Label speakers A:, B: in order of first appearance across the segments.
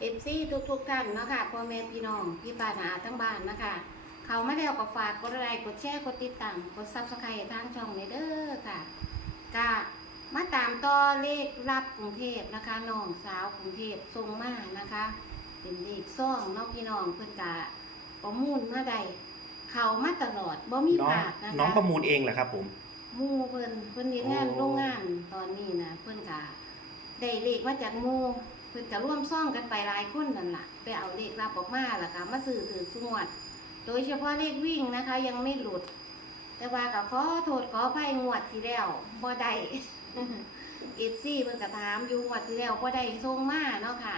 A: เอฟซีทุกทุกๆท่านเนาะค่ะพ่อแม่พี่น้องพี่ป้านาทั้งบ้านนะคะ เขาไม่ได้เอาก็ฝากกดไลค์กดแชร์กดติดตามกดซับสไครต์ทางช่องนี้เด้อค่ะก็มาตามต่อเลขรับกรุงเทพนะคะน้องสาวกรุงเทพทรงมานะคะ เป็นเลขซ่องเนอกพี่น้องเพิ่นกะประมูลมาได้เขามาตลอดบ่มี
B: น้อง
A: ผาดนะคะ
B: น้องประมูลเองเหรอครับผม
A: หมู่เพิ่นเพิ่นเฮ็ดงาน
B: โอ้
A: โรงงานตอนนี้นะเพิ่นกะได้เลขมาจากหมู่ เพิ่นก็ร่วมซ่องกันไปหลายคนนั่นล่ะ ไปเอาเลขรับออกมาแล้วก็มาซื้อถือสงวด โดยเฉพาะเลขวิ่งนะคะ ยังไม่หลุด แต่ว่าก็ขอโทษขออภัยงวดที่แล้วบ่ได้เอฟซีเพิ่นก็ถามอยู่งวดที่แล้วบ่ได้ส่งมาเนาะค่ะ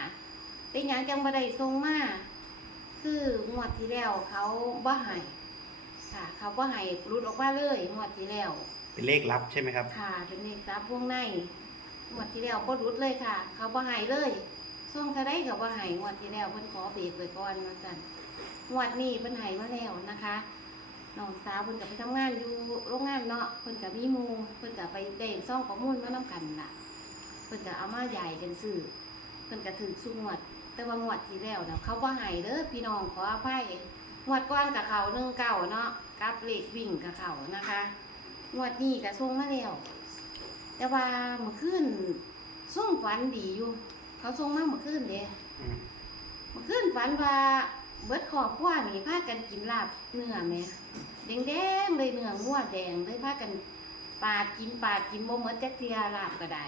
A: เป็นหยังจังบ่ได้ส่งมาคืองวดที่แล้วเขาบ่ให้ค่ะ เขาบ่ให้หลุดออกมาเลยงวดที่แล้ว
B: เป็นเลขลับใช่ไหมครับ
A: ค่ะเป็นเลขรับวงใน งวดที่แล้วบ่รุดเลยค่ะ เขาบ่ให้เลยส่งเท่าใดก็บ่ให้งวดที่แล้วเพิ่นขอเบรกไว้ก่อนว่าซั่นงวดนี้เพิ่นให้มาแล้วนะคะน้องสาวเพิ่นก็ไปทำงานอยู่โรงงานเนาะเพิ่นก็มีหมู่เพิ่นก็ไปได้ซ่องข้อมูลมานํกันล่ะเพิ่นก็เอามาใหญ่กันซื้อเพิ่นก็ถือสู้งวด แต่ว่างวดที่แล้วน่ะเขาบ่ให้เด้อพี่น้องขออภัยงวดก่อนกับเขา1 9เนาะกับเลขวิ่งกับเขานะคะงวดนี้ก็ส่งมาแล้ว แต่ว่าเมื่อคืนส่งฝันดีอยู่ เขาส่งมาเมื่อคืนเด้
B: อืม
A: เมื่อคืนฝันว่าเบิดขอบครัวนี่พากันกินลาบเนื้อแหม่แดงๆเลยเนื้องัวแดงเลยพากันปาดกินปาดกินบ่หมดจักเทียลาบก็ได้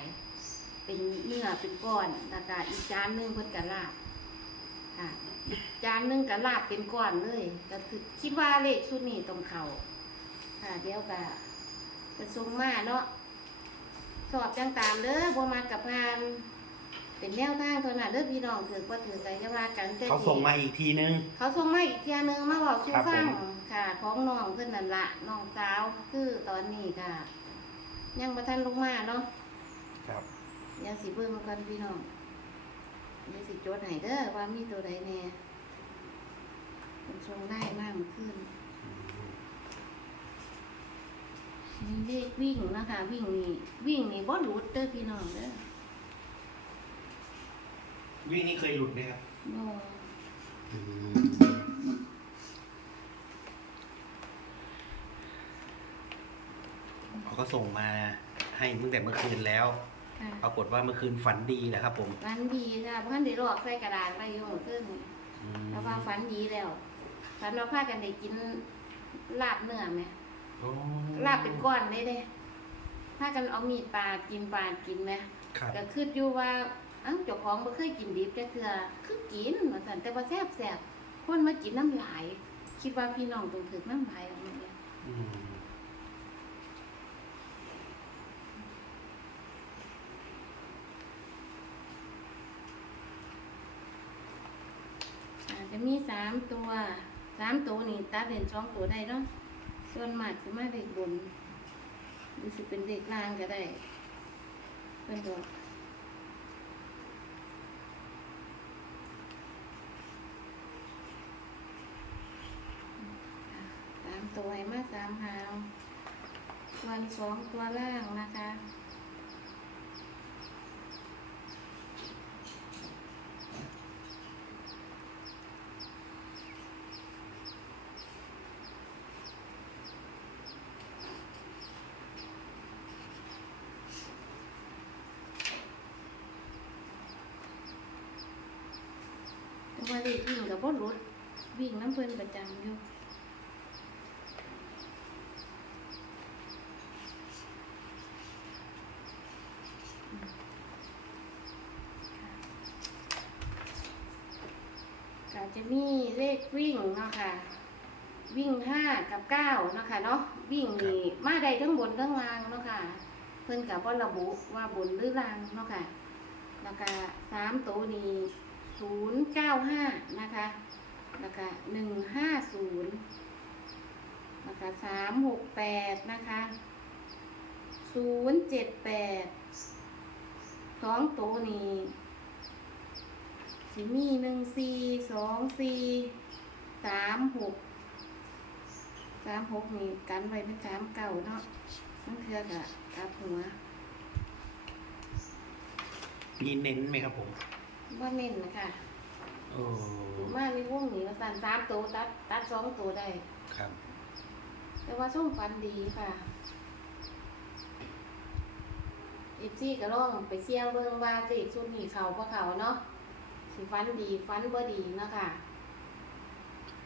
A: เป็นเนื้อเป็นก้อนแล้วก็อีกจานหนึงเพิ่นก็ลาบค่ะอีกจานหนึงก็ลาบเป็นก้อนเลยก็คือคิดว่าเลขชุดนี้ต้องเข้าค่ะเดี๋ยวก็เป็นทรงมาเนาะ สอบจังตามเด้อบ่มากับงาน เป็นแนวทางเท่านั้นเด้อพี่น้องถือว่าถือใจจะว่ากันแต่
B: เขาส่งมาอีกทีนึง
A: เขาส่งมาอีกเทียหนึงมาบอกชู
B: ครับ
A: ฟัง
B: ผม
A: ค่ะของน้องเพิ่นนั่นละน้องสาวคือตอนนี้ค่ะ ยังบ่ทันลงมาเนาะ
B: ครับ
A: เดี๋ยวสิเบิ่งกันพี่น้องเดี๋ยวสิจดให้เด้อว่ามีตัวใดแน่มันส่งได้มากมันขึ้นมี เลขวิ่งนะคะ วิ่งนี่วิ่งนี่บ่หลุดเด้อพี่น้องเด้อ
B: วิ่งนี่เคยหลุดไหมครับ
A: บ่
B: เขาก็ส่งมาให้ตั้งแต่เมื่อคืนแล้ว
A: ค่ะ
B: ปรากฏว่าเมื่อคืนฝันดีแหละครับ ผม
A: ฝันดีจ้ะเพื่อนได้ลอกใส่กระดาษไว้อยู่ขึ้น
B: อืม
A: แล้วว่าฝันดีแล้วฝันเราพากันได้กินลาบเนื้อไหม
B: โอ้
A: ลาบเป็นก้อนเลยเด้พากันเอามีดปาดกินปาดกินไหม
B: ครับ
A: ก็คิดอยู่ว่าเอ้าเจ้าของบ่เคยกินดิบจักเทื่อคือกินว่าซั่นแต่ว่าแซ่บแซ่บคนมากินน้ำลาย คิดว่าพี่น้องต้องถึกน้ำลายออกมาเนี่ย
B: อืม
A: อาจจะมีสามตัวสามตัวนี่ตาเป็นสองตัวได้เนาะ ส่วนมากจะมาเด็กบนหรือสิเป็นเด็กล่างก็ได้เป็นบอกสามตัวให้มาสามหาวส่วนสองตัวล่างนะคะ ว่าเด็กวิ่งกับบ่รถวิ่งน้ำเพิ่นประจำอยู่ก็จะมีเลขวิ่งเนาะค่ะ วิ่งห้ากับเก้าเนาะค่ะเนาะวิ่งนี่มาได้ทั้งบนทั้งล่างเนาะค่ะ เพิ่นกับว่าระบุว่าบนหรือล่างเนาะค่ะแล้วก็สามตัวนี้ ศูนย์เก้าห้านะคะแล้วก็หนึ่งห้าศูนย์แล้วก็สามหกแปดนะคะศูนย์เจ็ดแปดสองตัวนี้สิมีหนึ่งสี่สองสี่สามหกสามหกนี่กันไว้เป็นสามเก่าเนาะนั่นคือกะกลับหัว
B: มีเน้นไหมครับผม
A: ว่าเน้นนะคะ
B: โอ้
A: มาในวงนี้ว่าสั่นสามตัวตัดตัดสองตัวได้
B: ครับ
A: แต่ว่าส้มฟันดีค่ะเอฟซีก็ลองไปเสี่ยงเบิ่งว่าเลขชุดนี้เขาบ่เขาเนาะสิฟันดีฟันบ่ดีเนาะค่ะ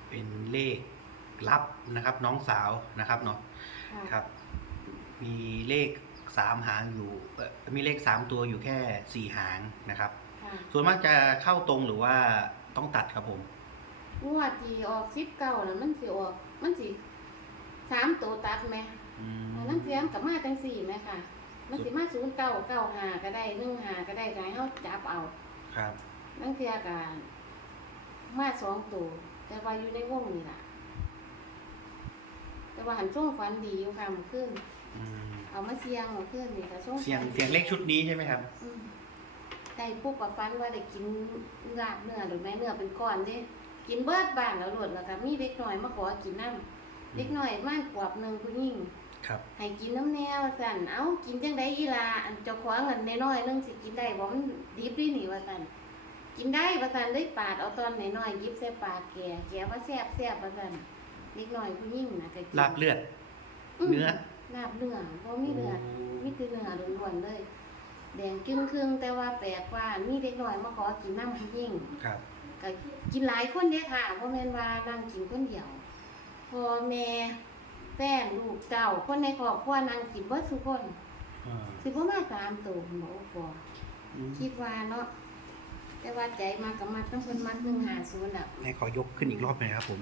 B: เป็นเลขลับนะครับ น้องสาวนะครับเนาะ
A: ค่ะ
B: ครับ มีเลขสามหางอยู่เอ่อมีเลขสามตัวอยู่แค่สี่หางนะครับ
A: ค่ะ
B: ส่วนมากจะเข้าตรงหรือว่าต้องตัดครับผม
A: งวดที่ออกสิบเก้าแล้วมันสิออก มันสิสามตัวตัดไหม
B: อืม
A: นั่นเทียมกับมาจังสี่ไหมค่ะ มันสิมาศูนย์เก้าเก้าหาก็ได้หนึ่งหาก็ได้ก็ให้เขาจับเอา
B: ครับ
A: นั่นเทียกันมาสองตัวแต่ว่าอยู่ในวงนี่ล่ะ แต่ว่าหันช่วงฝันดีอยู่ค่ะมันขึ้น
B: อืม
A: เอามาเสียงมาขึ้นนี่ก็ช่วง
B: เสียงเสียงเลขชุดนี้ใช่ไหมครับ
A: อืม ได้ปุ๊บกับฟันว่าได้กินลาบเนื้อหรือไม่เนื้อเป็นก้อนเด้กินเบิดบ้านแล้วหลดแล้วก็มีเด็กหน่อยมาขอกินน้ำเด็กหน่อยม่านขวบหนึ่งผู้หญิง
B: ครับ
A: ให้กินน้ำแนวสั่นเอ้ากินจังไดอีหลาอันเจ้าของเงินน้อยๆนึงสิกินได้บ่มันดิบดีนี่ว่าสั่นกินได้ว่าสั่นได้ปาดเอาตอนน้อยๆหยิบใส่ปากแก่แก่ว่าแซ่บแซ่บว่าสั่นเด็กน้อยผู้หญิงน่ะก็กิน
B: ลาบเลือด
A: ม
B: เนื้อ
A: ลาบเนื้อบ่มีเลือดมีแต่เนื้อล้วนๆเลย แดงจึ้งครึ่งแต่ว่าแปลกว่ามีเด็กน้อยมาขอกินน้ำผู้หญิง
B: ครับ
A: ก็กินหลายคนเด้ค่ะบ่แม่นว่านั่งกินคนเดียวพ่อแม่แฟนลูกเจ้าคนในครอบครัวนั่งกินเบิดทุกคน
B: อ่า
A: สิบ่มาตามตัวหมอปอ
B: อืม
A: คิดว่าเนาะแต่ว่าใจมากับมัดต้องเพิ่นมัด150อะ
B: ให้ขอยกขึ้นอีกรอบหน่อยนะครับผม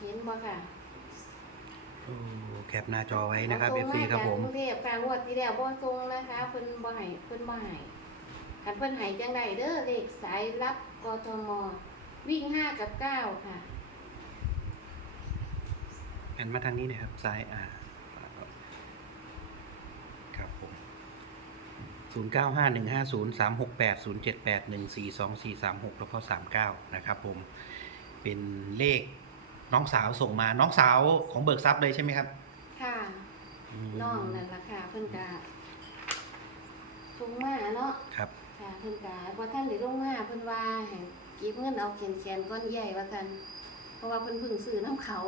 A: เห็นบ่ค่ะ
B: โอ้แคปหน้าจอไว้นะครับ
A: ส่ง
B: FC ครับผม
A: จากกรุงเทพค่ะงวดที่แล้วบ่ส่งนะคะเพิ่นบ่ให้เพิ่นบ่ให้คันเพิ่นให้จังไดเด้อเลขสายรับกทมวิ่ง5กับ9ค่ะ
B: หันมาทางนี้หนะครับซ้ายอ่าครับผมศูนย์เก้าห้าหนึ่งห้าศูนย์สามหกแปดศูนย์เจ็ดแปดหนึ่งสี่สองสี่สามหกแล้วก็สามเก้านะครับผมเป็นเลข น้องสาวส่งมาน้องสาวของเบิกทรัพย์เลยใช่ไหมครับ
A: ค่ะ
B: อืม
A: น้องนั่นล่ะค่ะเพิ่นก็ส่งมาเนาะ
B: ครับ
A: ค่ะเพิ่นก็บ่ทันได้ลงมาเพิ่นว่าให้เก็บเงินเอาแขนๆก้อนใหญ่ว่าซั่นเพราะว่าเพิ่นเพิ่งซื้อน้ำเขา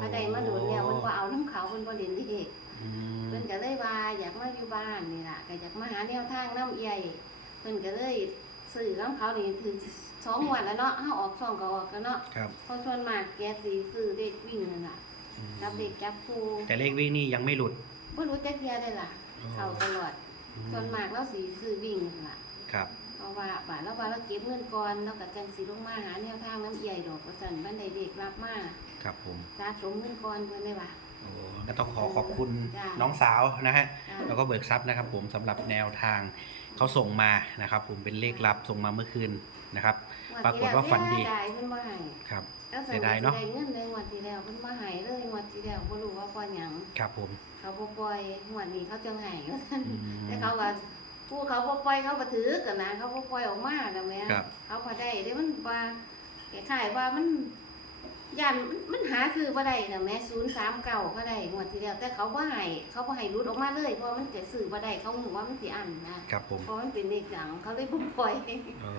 A: มาได้มาโดนแล้วเพิ่นบ่เอาน้ำเขาเพิ่นบ่เล่นเลข
B: อืม
A: เพิ่นก็เลยว่าอยากมาอยู่บ้านนี่ล่ะก็อยากมาหาแนวทางน้ำใหญ่เพิ่นก็เลยซื้อน้ำเขานี่ถือ สองงวันแล้วเนาะเฮาออกช่องก็ออกแล้วเนาะ
B: ครับ
A: เพราะส่วนมากแกสิซื้อเด็กวิ่งนั่นล่ะ
B: อืม
A: กับเด็กจับคู่
B: แต่เลขวิ่งนี่ยังไม่หลุด
A: บ่รู้จักเทียได้ล่ะเข้าตลอด
B: อื
A: ส่วนมากเราสิซื้อวิ่งนั่นล่ะ
B: ครับ
A: เพราะว่าบาทเราว่าเราเก็บเงินก่อนเราก็จังสิลงมาหาแนวทางน้ำใหญ่ดอกว่าซั่นบันไดเด็กรับมา
B: ครับผม
A: สะสมเงินก่อนเพิ่นได้ว่า
B: โอ้ ก็ต้องขอขอบคุณ
A: จ้ะ
B: น้องสาวนะฮะ
A: จ้ะ
B: แล้วก็เบิกทรัพย์นะครับ ผมสำหรับแนวทางเขาส่งมานะครับ ผมเป็นเลขลับส่งมาเมื่อคืนนะครับ ปรากฏว่าฝันดี
A: งที่แล้วเสียดายเพิ่นบ่ให้
B: ครับ
A: แล้ว
B: เสียดายเนาะ
A: ได้เงินเลยงวดที่แล้วเพิ่นบ่ให้เลยงวดที่แล้วบ่รู้ว่าเพราะหยัง
B: ครับผม
A: เขาบ่ปล่อยงวดนี้เขาจังให้ว่าซั่น
B: อืม
A: แต่เขาก็ผู้เขาบ่ปล่อยเขาก็ถือกันนะเขาบ่ปล่อยออกมาแล้วแหม่
B: ครับ
A: เขาพอได้เด้มันว่าคล้ายๆว่ามัน ยันมันหาซื้อบ่ได้น่ะแหม่039ก็ได้งวดที่แล้วแต่เขาบ่ให้เขาบ่ให้รุดออกมาเลยเพราะว่ามันจะซื้อบ่ได้เขาหูว่ามันสิอันนะครับ
B: ผม
A: เพราะมันเป็นเด็กดังเขาเลยบ่ปล่อย
B: เอ่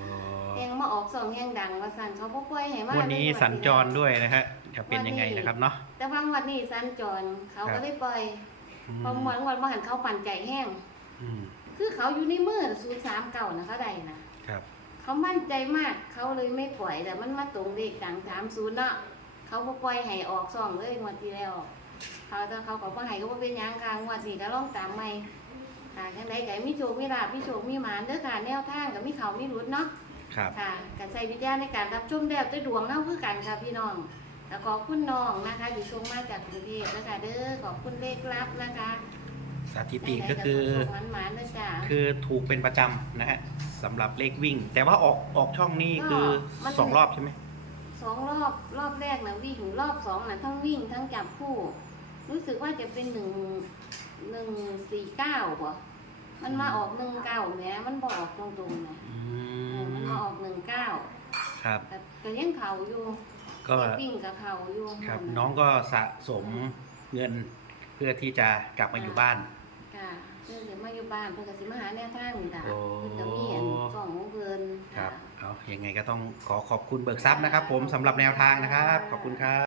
B: อ
A: แฮงมาออกสองแฮงดังว่าซั่นเขาบ่ปล่อยให้มา
B: วันนี้
A: เลย
B: สัญจรด้วยนะฮะจะเป็นยังไงนะครับเนาะ
A: แต่ว่างวันนี้สัญจรเขา
B: ครั
A: ก็
B: บ
A: ได้ปล่อย
B: อืม
A: เพอมวนวันบ่หันเขาปั่นใจแห้ง
B: อืม
A: คือเขาอยู่ในมือ039นะเขาได้นะ
B: ครับ
A: เขามั่นใจมากเขาเลยไม่ปล่อยแต่มันมาตรงเลขดังสามศูนย์เนาะ เขาก็ปล่อยให้ออกซองเลยงวดที่แล้ว เขาแต่เขาก็บ่ให้ก็บ่เป็นหยังค่ะงวดนี้ก็ลองตามใหม่ค่ะจังได๋ก็มีโชคมีลาภมีโชคมีหมานเด้อค่ะแนวทางก็มีเขามีรุดเนาะ
B: ครับ
A: ค่ะก็ใช้วิทยาในการรับชมแล้วด้วยดวงเนาคือกันค่ะพี่น้องก็ขอบคุณน้องนะคะที่ชมมาจากกรุงเทพนะคะเด้อขอบคุณเลขลับนะคะ
B: สถิติก็คือ
A: มันหมานๆนะจ๊ะ
B: คือถูกเป็นประจำนะฮะสำหรับเลขวิ่ง แต่ว่าออกออกช่องนี่คือ
A: มัน
B: สองรอบใช่ไหม
A: สองรอบรอบแรกนะวิ่งรอบสองนะทั้งวิ่งทั้งจับคู่ รู้สึกว่าจะเป็นหนึ่งหนึ่งสี่เก้าบ่มันมาออกหนึ่งเก้าแหมมันบออกตรงๆนะ
B: อื
A: เออมัน
B: ม
A: มาออกหนึ่งเก้า
B: ครับ
A: แต่ก็ยังเข่าอยู่
B: ก็
A: วิ่งกับเข่าอยู่
B: ครับะน้องก็สะสมเงินเพื่อที่จะกลับมาอยู่บ้าน
A: ค่ะ เพิ่นสิมาอยู่บ้านเพิ่นก็สิมาหาแนวทางนี่ล่ะ
B: โอ้
A: เพิ่นก็มีอันกล่องของเพิ่น
B: ครับะเอายังไงก็ต้องขอขอบคุณเบิกทรัพย์นะครับ ผมสำหรับแนวทางนะครับ ขอบคุณครับ